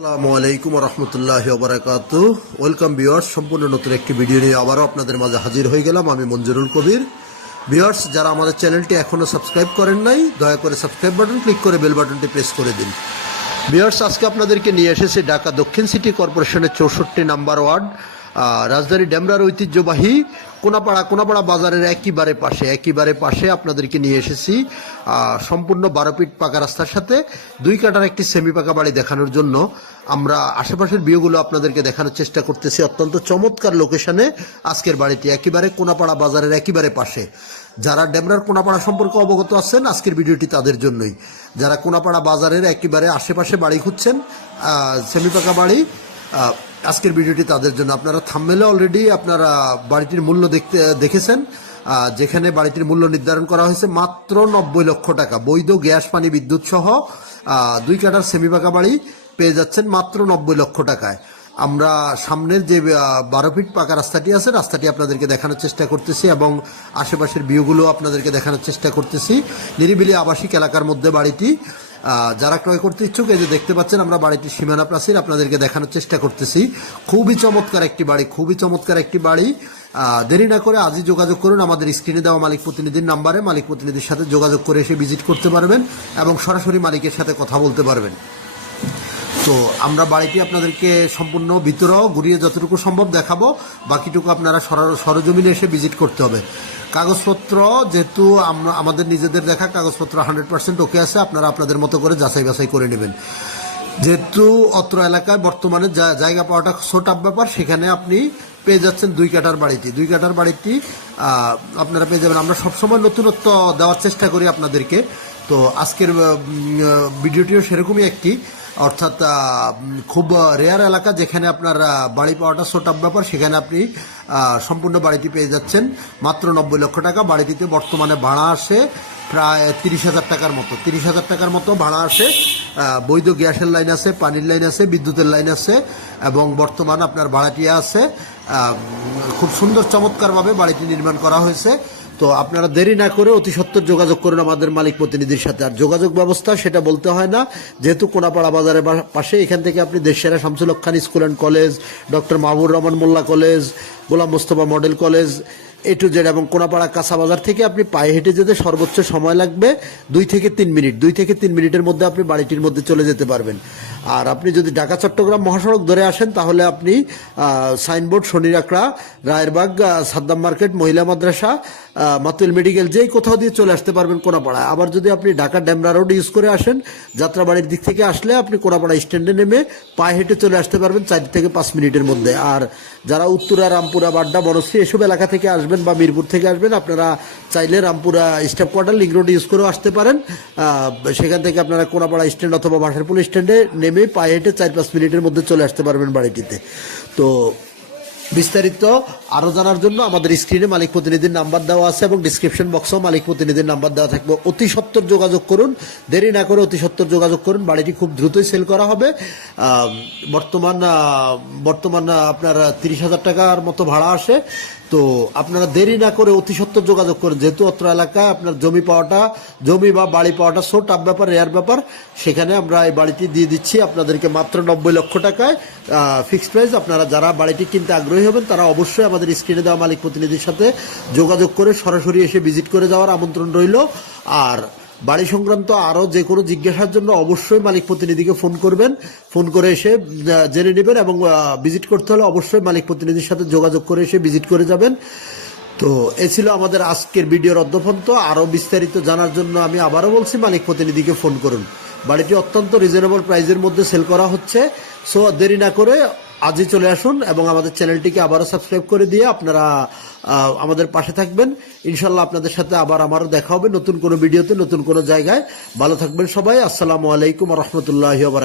আসসালামু আলাইকুম রহমতুল্লাহ বারাকাতু। ওয়েলকাম ভিউয়ার্স, সম্পূর্ণ নতুন একটি ভিডিও নিয়ে আবারও আপনাদের মাঝে হাজির হয়ে গেলাম। আমি মঞ্জুরুল কবির। ভিউয়ার্স, যারা আমাদের চ্যানেলটি এখনও সাবস্ক্রাইব করেন নাই, দয়া করে সাবস্ক্রাইব বাটন ক্লিক করে বেল বাটনটি প্রেস করে দিন। ভিউয়ার্স, আজকে আপনাদেরকে নিয়ে এসেছি ঢাকা দক্ষিণ সিটি কর্পোরেশনের 64 নম্বর ওয়ার্ড, রাজধানী ডেমরার ঐতিহ্যবাহী কোনাপাড়া বাজারের একেবারে পাশে আপনাদেরকে নিয়ে এসেছি সম্পূর্ণ 12 ফিট পাকা রাস্তার সাথে 2 কাঠার একটি সেমি পাকা বাড়ি দেখানোর জন্য। আমরা আশেপাশের ভিউগুলো আপনাদেরকে দেখানোর চেষ্টা করতেছি। অত্যন্ত চমৎকার লোকেশনে আজকের বাড়িটি, একেবারে কোনাপাড়া বাজারের একেবারে পাশে। যারা ডেমরার কোনাপাড়া সম্পর্কে অবগত আছেন, আজকের ভিডিওটি তাদের জন্যই। যারা কোনাপাড়া বাজারের একেবারে আশেপাশে বাড়ি খুঁজছেন, সেমি পাকা বাড়ি, আজকের ভিডিওটি তাদের জন্য। আপনারা থাম্বনেলে অলরেডি আপনারা বাড়িটির মূল্য দেখেছেন, যেখানে বাড়িটির মূল্য নির্ধারণ করা হয়েছে মাত্র 90 লক্ষ টাকা। বৈধ গ্যাস, পানি, বিদ্যুৎ সহ 2 কাঠার সেমি পাকা বাড়ি পেয়ে যাচ্ছেন মাত্র 90 লক্ষ টাকায়। আমরা সামনের যে 12 ফিট পাকা রাস্তাটি আছে, রাস্তাটি আপনাদেরকে দেখানোর চেষ্টা করতেছি এবং আশেপাশের ভিউগুলো আপনাদেরকে দেখানোর চেষ্টা করতেছি। নিরিবিলি আবাসিক এলাকার মধ্যে বাড়িটি। যারা ক্রয় করতে ইচ্ছুক, এই যে দেখতে পাচ্ছেন আমরা বাড়িটির সীমানা প্রাচীর আপনাদেরকে দেখানোর চেষ্টা করতেছি। খুবই চমৎকার একটি বাড়ি। দেরি না করে আজই যোগাযোগ করুন আমাদের স্ক্রিনে দেওয়া মালিক প্রতিনিধির নাম্বারে। মালিক প্রতিনিধির সাথে যোগাযোগ করে এসে ভিজিট করতে পারবেন এবং সরাসরি মালিকের সাথে কথা বলতে পারবেন। তো আমরা বাড়িটি আপনাদেরকে সম্পূর্ণ ভিতরেও ঘুরিয়ে যতটুকু সম্ভব দেখাবো, বাকিটুকু আপনারা সরজমিনে এসে ভিজিট করতে হবে। কাগজপত্র যেহেতু আমাদের নিজেদের দেখা কাগজপত্র 100% ওকে আছে, আপনারা আপনাদের মতো করে যাচাই বাছাই করে নেবেন। যেহেতু অত্র এলাকায় বর্তমানে জায়গা পাওয়াটা ছোট ব্যাপার, সেখানে আপনি পেয়ে যাচ্ছেন 2 কাঠার বাড়িটি আপনারা পেয়ে যাবেন। আমরা সবসময় নতুনত্ব দেওয়ার চেষ্টা করি আপনাদেরকে। তো আজকের ভিডিওটিও সেরকমই একটি, অর্থাৎ খুব রেয়ার এলাকা যেখানে আপনার বাড়ি পাওয়াটা ছোট ব্যাপার, সেখানে আপনি সম্পূর্ণ বাড়িটি পেয়ে যাচ্ছেন মাত্র 90 লক্ষ টাকা। বাড়িটিতে বর্তমানে ভাড়া আসে প্রায় 30,000 টাকার মতো ভাড়া আসে। বৈধ গ্যাসের লাইন আছে, পানির লাইন আছে, বিদ্যুতের লাইন আছে এবং বর্তমান আপনার ভাড়াটিয়া আছে। খুব সুন্দর চমৎকারভাবে বাড়িটি নির্মাণ করা হয়েছে। তো আপনারা দেরি না করে অতি সত্বর যোগাযোগ করুন আমাদের মালিক প্রতিনিধির সাথে। আর যোগাযোগ ব্যবস্থা সেটা বলতে হয় না, যেহেতু কোনাপাড়া বাজারের পাশে, এখান থেকে আপনি দেশসেরা Shamsul Haque Khan school and college, doctor Mahbubur Rahman Mollah college, Golam Mostafa model college, A to Z এবং কোনাপাড়া কাঁচা বাজার থেকে আপনি পায়ে হেঁটে যেতে সর্বোচ্চ সময় লাগবে 2 থেকে 3 মিনিটের মধ্যে আপনি বাড়িটির মধ্যে চলে যেতে পারবেন। আর আপনি যদি ঢাকা চট্টগ্রাম মহাসড়ক ধরে আসেন, তাহলে আপনি সাইনবোর্ড, শনিরাকড়া, রায়েরবাগ, সাদ্দাম মার্কেট, মহিলা মাদ্রাসা, মাতুয়েল মেডিকেল, যেই কোথাও দিয়ে চলে আসতে পারবেন কোনাপাড়ায়। আবার যদি আপনি ঢাকা ডেমরা রোড ইউজ করে আসেন, যাত্রাবাড়ির দিক থেকে আসলে আপনি কোনাপাড়া স্ট্যান্ডে নেমে পায়ে হেঁটে চলে আসতে পারবেন 4 থেকে 5 মিনিটের মধ্যে। আর যারা উত্তরা, রামপুরা, বাড্ডা, বনশ্রী এসব এলাকা থেকে আসবেন বা মিরপুর থেকে আসবেন, আপনারা চাইলে Rampura staff quarter link road use করেও আসতে পারেন। সেখান থেকে আপনারা কোনাপাড়া স্ট্যান্ড অথবা বাসারপুল স্ট্যান্ডে নেমে পায়ে হেঁটে 4-5 মিনিটের মধ্যে চলে আসতে পারবেন বাড়িটিতে। তো বিস্তারিত আরও জানার জন্য আমাদের স্ক্রিনে মালিক প্রতিনিধির নাম্বার দেওয়া আছে এবং ডিসক্রিপশন বক্সেও মালিক প্রতিনিধির নাম্বার দেওয়া থাকবে। অতি সত্বর যোগাযোগ করুন, দেরি না করে অতি সত্বর যোগাযোগ করুন। বাড়িটি খুব দ্রুতই সেল করা হবে। বর্তমান আপনার 30,000 টাকার মতো ভাড়া আসে। তো আপনারা দেরি না করে অতি সত্বর যোগাযোগ করুন। যেহেতু অত্র এলাকায় আপনার জমি বা বাড়ি পাওয়াটা সো টাফ ব্যাপার, রেয়ার ব্যাপার, সেখানে আমরা এই বাড়িটি দিয়ে দিচ্ছি আপনাদেরকে মাত্র 90 লক্ষ টাকায় ফিক্সড প্রাইস। আপনারা যারা বাড়িটি কিনতে আগ্রহী হবেন, তারা অবশ্যই আমাদের স্ক্রিনে দেওয়া মালিক প্রতিনিধির সাথে যোগাযোগ করে সরাসরি এসে ভিজিট করে যাওয়ার আমন্ত্রণ রইল। আর বাড়ি সংক্রান্ত আরও যে কোনো জিজ্ঞাসার জন্য অবশ্যই মালিক প্রতিনিধিকে ফোন করবেন, ফোন করে এসে জেনে নেবেন এবং ভিজিট করতে হলে অবশ্যই মালিক প্রতিনিধির সাথে যোগাযোগ করে এসে ভিজিট করে যাবেন। তো এ ছিল আমাদের আজকের ভিডিওর অদ্যপন্ত। আরও বিস্তারিত জানার জন্য আমি আবারও বলছি, মালিক প্রতিনিধিকে ফোন করুন। বাড়িটি অত্যন্ত রিজনেবল প্রাইসের মধ্যে সেল করা হচ্ছে। সো দেরি না করে আজই চলে আসুন এবং আমাদের চ্যানেলটিকে আবারও সাবস্ক্রাইব করে দিয়ে আপনারা আমাদের পাশে থাকবেন। ইনশাল্লাহ আপনাদের সাথে আবার আমারও দেখা হবে নতুন কোনো ভিডিওতে, নতুন কোনো জায়গায়। ভালো থাকবেন সবাই। আসসালামু আলাইকুম রহমতুল্লাহি ওয়া বারাকাতুহু।